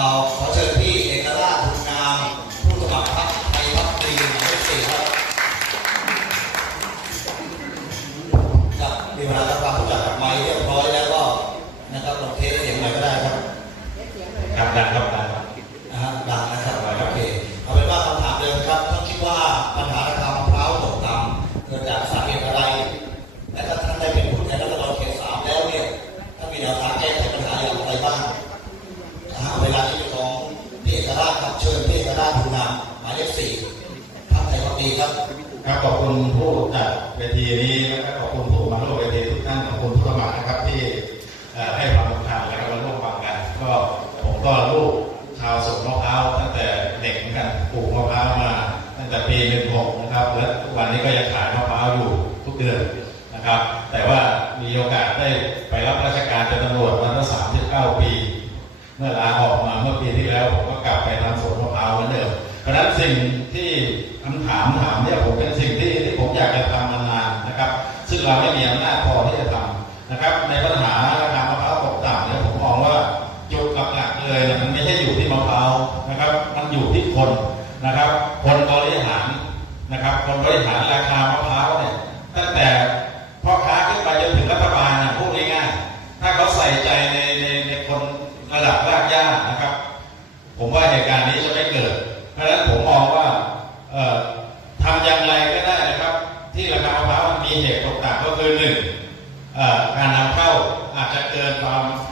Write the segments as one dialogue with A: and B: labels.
A: เราขอเชิญพี่เอกราชบุญงาม ผู้สมัครพรรคไทยพักดีหมายเลขสี่ครับครับมีเวลาทำความรู้จักกับไมค์เรียบร้อยแล้วก็นะครับลองเทสเสียงหน่อยก็ได้ครับ
B: ครับดังครับดังครับ
A: นะฮะดังนะครับโอเคเอาเป็นว่าคำถามเดิมครับท่านคิดว่าปัญหาราคามะพร้าวตกต่ำเกิดจากสาเหตุอะไรและถ้าท่านได้เป็นผู้แทนรัฐบาลเขตสามแล้วเนี่ยท่านมีแนวทาง ครับข
B: อบคุณผู้จัดเวทีนี้แล้วก็ขอบคุณผู้มาร่วมเวทีทุกท่านขอบคุณผู้สมัครนะครับที่ให้ความสำคัญและก็มาร่วมฟังกัน ก็ผมก็ลูกชาวสวนมะพร้าวตั้งแต่เด็กเหมือนกันปลูกมะพร้าวมาตั้งแต่ปี16นะครับและทุกวันนี้ก็ยังขายมะพร้าวอยู่ทุกเดือนนะครับ แต่ว่ามีโอกาสได้ไปรับราชการเป็นตำรวจมาตั้ง39ปี เมื่อลาออกมาเมื่อปีที่แล้วผมก็กลับไปทำสวนมะพร้าวเหมือนเดิมเพราะฉะนั้นสิ่งที่คำถามถามเนี่ย เราไม่มีอำนาจพอที่จะทำนะครับ ในปัญหาราคามะพร้าวตกต่ำเนี่ยผมมองว่าจุดหลักๆเลยเนี่ยมันไม่ใช่อยู่ที่มะพร้าวนะครับ มันอยู่ที่คนนะครับ คนบริหารนะครับ คนบริหารราคามะพร้าวเนี่ยตั้งแต่พ่อค้าขึ้นไปจนถึงรัฐบาลเนี่ยพูดง่ายๆถ้าเขาใส่ใจในในในคนระดับรากหญ้านะครับ ผมว่าเหตุการณ์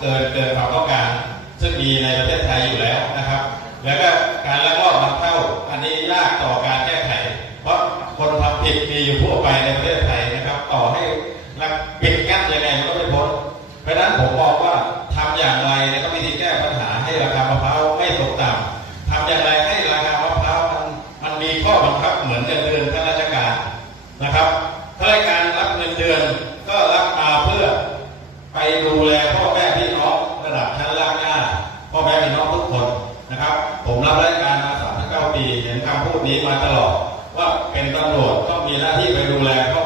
B: เกินเกินความต้องการ ซึ่งมีในประเทศไทยอยู่แล้วนะครับ แล้วก็การลักลอบนำเข้าอันนี้ยากต่อการแก้ไข เพราะคนทำผิดมีอยู่ทั่วไปในประเทศไทยนะครับ ต่อให้รักปิดกั้นยังไงมันก็ไม่พ้นเพราะฉะนั้นผมมองว่าทำอย่างไรนะครับวิธีแก้ปัญหาให้ราคามะพร้าวไม่ตกต่ำ มาตลอดว่าเป็นตำรวจต้องมีหน้าที่ไปดูแลครอบ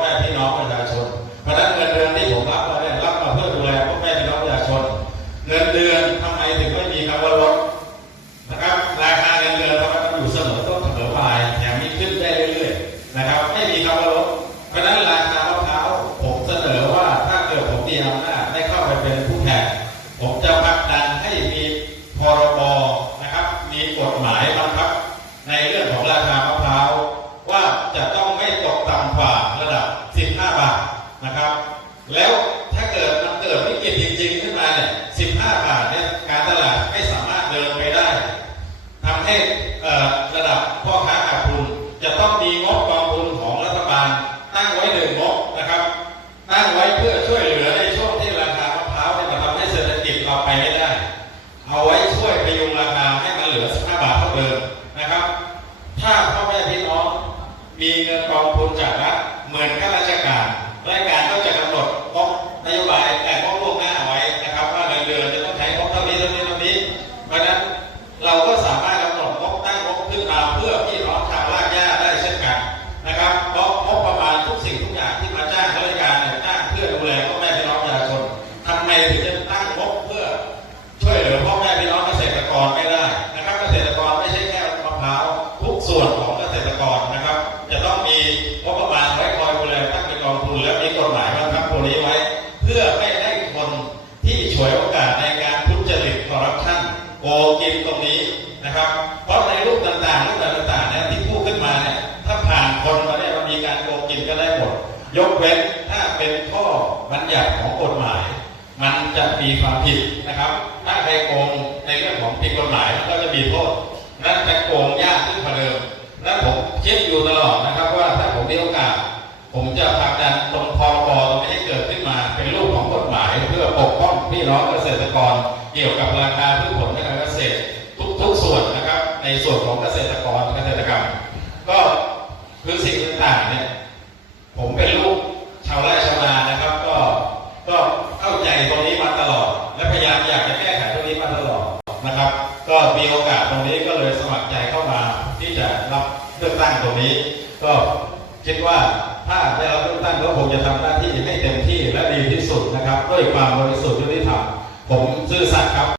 B: แล้ว บัญญัติของกฎหมาย มันจะมีความผิดนะครับ ถ้าใครโกงในเรื่องของผิดกฎหมายมันก็จะมีโทษนั่นจะโกงยากขึ้นกว่าเดิมและผมคิดอยู่ตลอดนะครับ ว่าถ้าผมมีโอกาส ผมจะผลักดันตรงพรบตรงนี้ให้เกิดขึ้นมาเป็นรูปของกฎหมาย เพื่อปกป้องพี่น้องเกษตรกร เกี่ยวกับราคาพืชผลทางการเกษตรทุกๆส่วนนะครับ ในส่วนของเกษตรกรเกษตรกรรม ก็คือสิ่งต่างๆเนี่ยผมเป็นลูกชาวไร่ชาวนา นี้ ก็คิดว่าถ้าได้รับเลือกตั้งก็คงจะทำหน้าที่ให้เต็มที่และดีที่สุดนะครับ ด้วยความบริสุทธิ์ยุติธรรมผมซื่อสัตย์ครับ